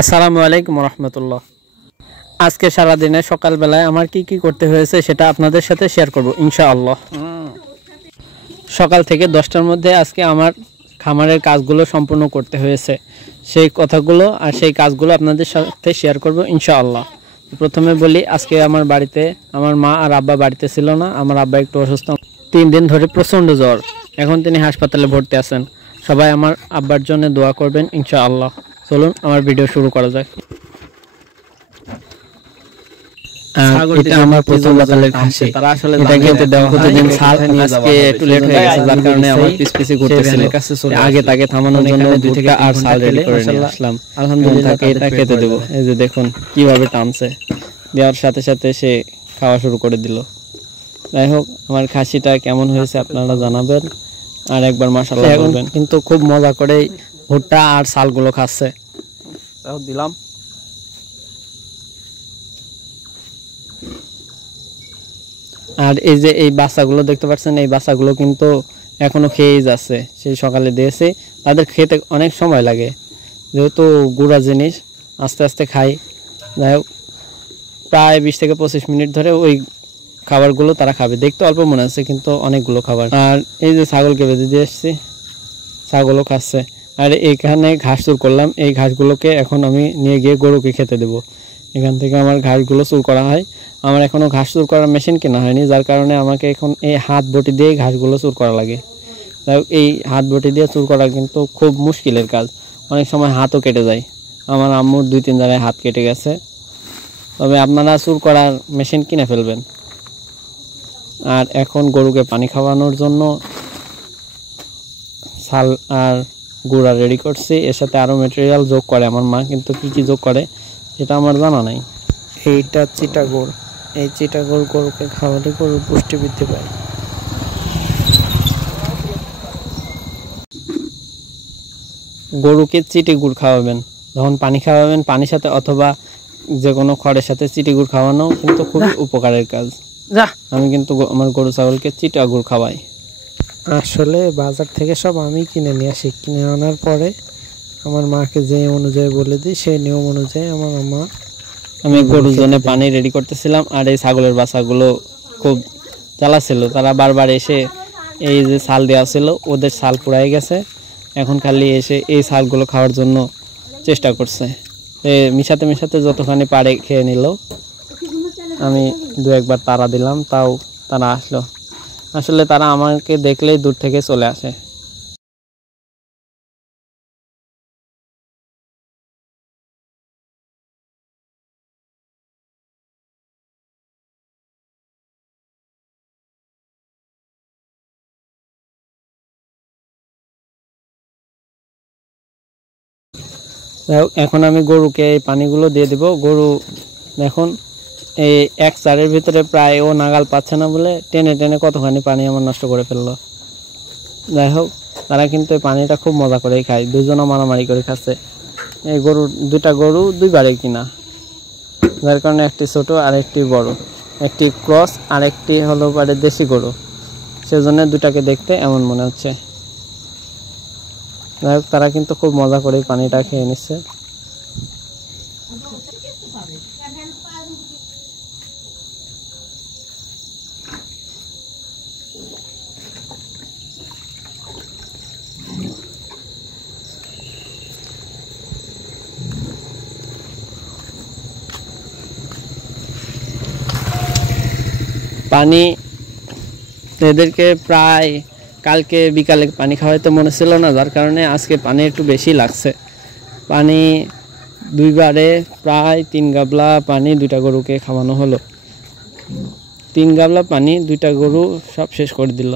আসসালামু আলাইকুম রহমতুল্লাহ। আজকে সারাদিনে সকালবেলায় আমার কি কি করতে হয়েছে সেটা আপনাদের সাথে শেয়ার করব ইনশাআল্লাহ। সকাল থেকে 10টার মধ্যে আজকে আমার খামারের কাজগুলো সম্পূর্ণ করতে হয়েছে, সেই কথাগুলো আর সেই কাজগুলো আপনাদের সাথে শেয়ার করব ইনশাআল্লাহ। প্রথমে বলি, আজকে আমার বাড়িতে আমার মা আর আব্বা বাড়িতে ছিল না। আমার আব্বা একটু অসুস্থ, 3 দিন ধরে প্রচণ্ড জ্বর, এখন তিনি হাসপাতালে ভর্তি আছেন। সবাই আমার আব্বার জন্য দোয়া করবেন ইনশাআল্লাহ। চলুন আমার ভিডিও শুরু করা যাক। এটা আমার প্রথম সকালের খাসি, এটা খেতে দেওয়া প্রতিদিন ছাল, আজকে একটু লেট হয়ে গেছে যার কারণে আমার পিছপিছি ঘুরতেছিল। আগে তাকে থামানোর জন্য 2 থেকে 8 ছাল রেডি করে নিয়ে আসলাম। আলহামদুলিল্লাহ এটা খেতে দেব। এই যে দেখুন কিভাবে টানছে, দেওয়ার সাথে সাথে সে খাওয়া শুরু করে দিল। যাই হোক, আমার খাসিটা কেমন হয়েছে আপনারা জানাবেন আর একবার মাশাআল্লাহ বলবেন। কিন্তু খুব মজা করে ভুট্টা আর ছালগুলো খাচ্ছে। তাও দিলাম। আর এই যে এই বাচ্চাগুলো দেখতে পাচ্ছেন, এই বাচ্চাগুলো কিন্তু এখনো খেয়েই যাচ্ছে। সেই সকালে দিয়েছি, তাদের খেতে অনেক সময় লাগে যেহেতু গুঁড়া জিনিস, আস্তে আস্তে খাই। যাই হোক, প্রায় 20 থেকে 25 মিনিট ধরে ওই খাবারগুলো তারা খাবে। দেখতে অল্প মনে হচ্ছে কিন্তু অনেকগুলো খাবার। আর এই যে ছাগলকে বেঁধে দিয়ে এসেছি, ছাগলও খাচ্ছে। আর এখানে ঘাস চুর করলাম, এই ঘাসগুলোকে এখন আমি নিয়ে গিয়ে গরুকে খেতে দেব। এখান থেকে আমার ঘাসগুলো চুর করা হয়। আমার এখনও ঘাস চুর করার মেশিন কেনা হয়নি, যার কারণে আমাকে এখন এই হাত বটি দিয়ে ঘাসগুলো চুর করা লাগে। তাই এই হাত বটি দিয়ে চুর করা কিন্তু খুব মুশকিলের কাজ, অনেক সময় হাতও কেটে যায়। আমার আম্মুর 2-3 জায়গায় হাত কেটে গেছে। তবে আপনারা চুর করার মেশিন কিনে ফেলবেন। আর এখন গরুকে পানি খাওয়ানোর জন্য ছাল আর গুঁড়া রেডি করছি, এর সাথে আরও ম্যাটেরিয়াল যোগ করে আমার মা, কিন্তু কি কি যোগ করে সেটা আমার জানা নাই। এইটা চিটাগুড়, এই চিটাগুড় গরুকে খাওয়ালে গরুর পুষ্টি বৃদ্ধি পায়। গরুকে চিটি গুড় খাওয়াবেন, যখন পানি খাওয়াবেন পানির সাথে অথবা যে কোনো খড়ের সাথে চিটি গুড় খাওয়ানো কিন্তু খুব উপকারের কাজ। আমি কিন্তু আমার গরু ছাগলকে চিটা গুড় খাওয়াই। আসলে বাজার থেকে সব আমি কিনে নিয়ে আসি, কিনে আনার পরে আমার মাকে যে অনুযায়ী বলে দিই, সেই নিয়ম অনুযায়ী আমার মা। আমি গরুর জন্য পানি রেডি করতেছিলাম, আর এই ছাগলের বাচ্চাগুলো খুব জ্বালা ছিল। তারা বারবার এসে এই যে ছাল দেওয়া ছিল, ওদের ছাল পুড়াই গেছে, এখন খালি এসে এই ছালগুলো খাওয়ার জন্য চেষ্টা করছে। মিশাতে মিশাতে যতখানি পারে খেয়ে নিল। আমি 2-1বার তাড়া দিলাম, তাও তারা আসলো। আসলে তারা আমাকে দেখলেই দূর থেকে চলে আসে। এখন আমি গরুকে এই পানিগুলো দিয়ে দেব। গরু এখন এই 1 চারের ভিতরে প্রায় ও নাগাল পাচ্ছে না বলে টেনে টেনে কতখানি পানি আমার নষ্ট করে ফেললো। যাই হোক, তারা কিন্তু এই পানিটা খুব মজা করেই খায়, দুজনে মারামারি করে খাচ্ছে। এই গরুর 2টা গরু 2বারে কিনা, যার কারণে একটি ছোট আর একটি বড়, একটি ক্রস আর একটি হলো পারে দেশি গরু, সেজন্য 2টাকে দেখতে এমন মনে হচ্ছে। যাই হোক, তারা কিন্তু খুব মজা করে পানিটা খেয়ে নিচ্ছে। পানি এদেরকে প্রায় কালকে বিকালে পানি খাওয়াইতে মনে ছিল না, যার কারণে আজকে পানি একটু বেশি লাগছে। পানি 2বারে প্রায় 3 গাবলা পানি 2টা গরুকে খাওয়ানো হলো। 3 গাবলা পানি 2টা গরু সব শেষ করে দিল।